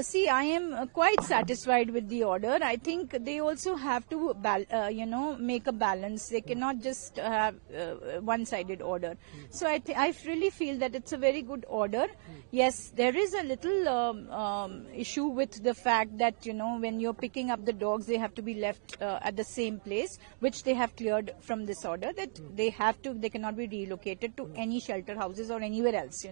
See, I am quite satisfied with the order. I think they also have to, make a balance. They cannot just have one-sided order. So I really feel that it's a very good order. Yes, there is a little issue with the fact that, when you're picking up the dogs, they have to be left at the same place, which they have cleared from this order, that they cannot be relocated to any shelter houses or anywhere else,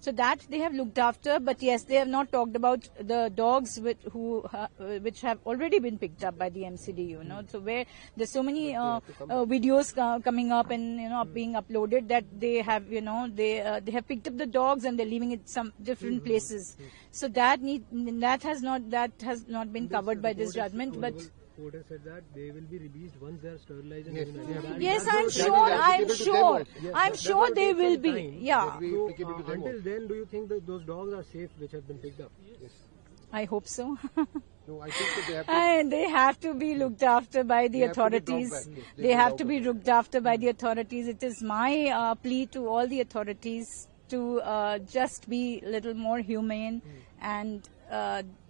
So that they have looked after, but yes, they have not talked about the dogs which have already been picked up by the MCD, So where there's so many videos coming up and being uploaded that they have they have picked up the dogs and they're leaving it some different places. So that has not been covered by this judgment, but. Court has said that they will be released once they are sterilized. Yes, I'm sure they will be. Yeah. So, until then, do you think that those dogs are safe which have been picked up? Yes. I hope so. No, I think that they have to be looked after by the authorities. They have to be looked after by the authorities. It is my plea to all the authorities to just be a little more humane and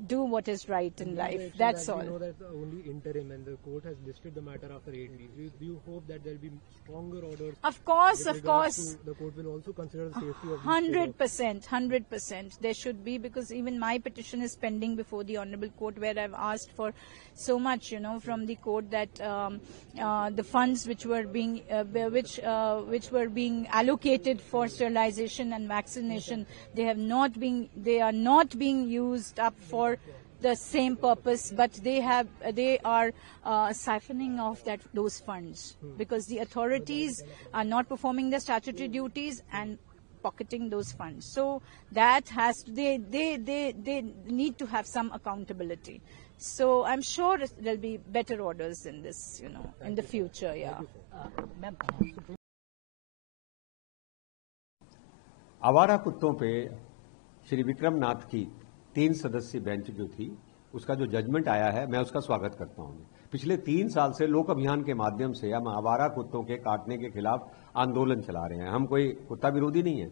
do what is right in life. That's all. We know that only interim, and the court has listed the matter after 8 weeks. Do you hope that there will be stronger orders? Of course. The court will also consider the safety of 100%. There should be, because even my petition is pending before the Honorable Court, where I've asked for so much, from the court that the funds which were being allocated for sterilization and vaccination, they are not being used up for the same purpose, but they are siphoning off those funds because the authorities are not performing their statutory duties and pocketing those funds. So that they need to have some accountability. So I'm sure there'll be better orders in this, in the future. Yeah. आवारा कुत्तों पे श्री विक्रम नाथ की 3 सदस्यीय bench जो थी, उसका जो judgement आया है, मैं उसका स्वागत करता हूं। पिछले 3 साल से लोक अभियान के माध्यम से हम आवारा कुत्तों के काटने के खिलाफ आंदोलन चला रहे हैं। हम कोई कुत्ता विरोधी नहीं है,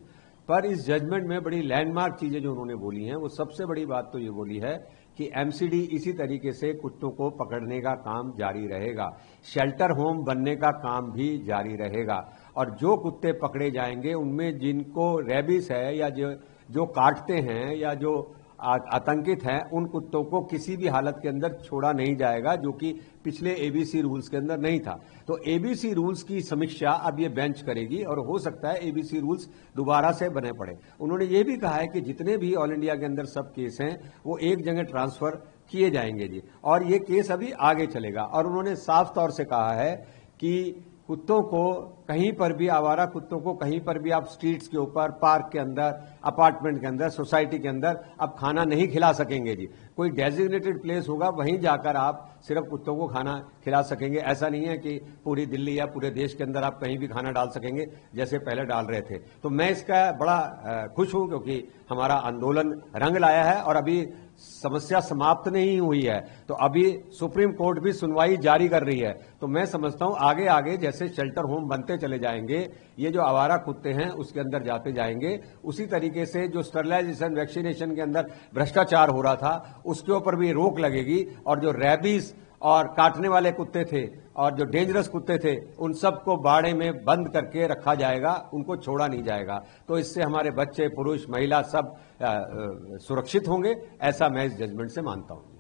पर इस जजमेंट में बड़ी लैंडमार्क चीजें जो उन्होंने बोली हैं, वो सबसे बड़ी बात तो ये बोली है कि एमसीडी इसी तरीके से कुत्तों को पकड़ने का काम जारी रहेगा, शेल्टर होम बनने का काम भी जारी रहेगा, और जो कुत्ते पकड़े जाएंगे उनमें जिनको रेबीज है या जो काटते हैं या जो आतंकित हैं, उन कुत्तों को किसी भी हालत के अंदर छोड़ा नहीं जाएगा, जो कि पिछले एबीसी रूल्स के अंदर नहीं था। तो एबीसी रूल्स की समीक्षा अब ये बेंच करेगी और हो सकता है एबीसी रूल्स दोबारा से बने पड़े। उन्होंने ये भी कहा है कि जितने भी ऑल इंडिया के अंदर सब केस हैं वो एक जगह ट्रांसफर किए जाएंगे जी, और ये केस अभी आगे चलेगा। और उन्होंने साफ तौर से कहा है कि कुत्तों को कहीं पर भी, आवारा कुत्तों को कहीं पर भी आप स्ट्रीट्स के ऊपर, पार्क के अंदर, अपार्टमेंट के अंदर, सोसाइटी के अंदर अब खाना नहीं खिला सकेंगे जी। कोई डेजिग्नेटेड प्लेस होगा, वहीं जाकर आप सिर्फ कुत्तों को खाना खिला सकेंगे। ऐसा नहीं है कि पूरी दिल्ली या पूरे देश के अंदर आप कहीं भी खाना डाल सकेंगे जैसे पहले डाल रहे थे। तो मैं इसका बड़ा खुश हूं, क्योंकि हमारा आंदोलन रंग लाया है और अभी समस्या समाप्त नहीं हुई है। तो अभी सुप्रीम कोर्ट भी सुनवाई जारी कर रही है। तो मैं समझता हूं आगे आगे जैसे शेल्टर होम बनते चले जाएंगे, ये जो आवारा कुत्ते हैं उसके अंदर जाते जाएंगे, उसी तरीके से जो स्टरलाइजेशन, वैक्सीनेशन के अंदर भ्रष्टाचार हो रहा था उसके ऊपर भी रोक लगेगी, और जो रैबीज और काटने वाले कुत्ते थे और जो डेंजरस कुत्ते थे उन सबको बाड़े में बंद करके रखा जाएगा, उनको छोड़ा नहीं जाएगा। तो इससे हमारे बच्चे, पुरुष, महिला सब सुरक्षित होंगे, ऐसा मैं इस जजमेंट से मानता हूं।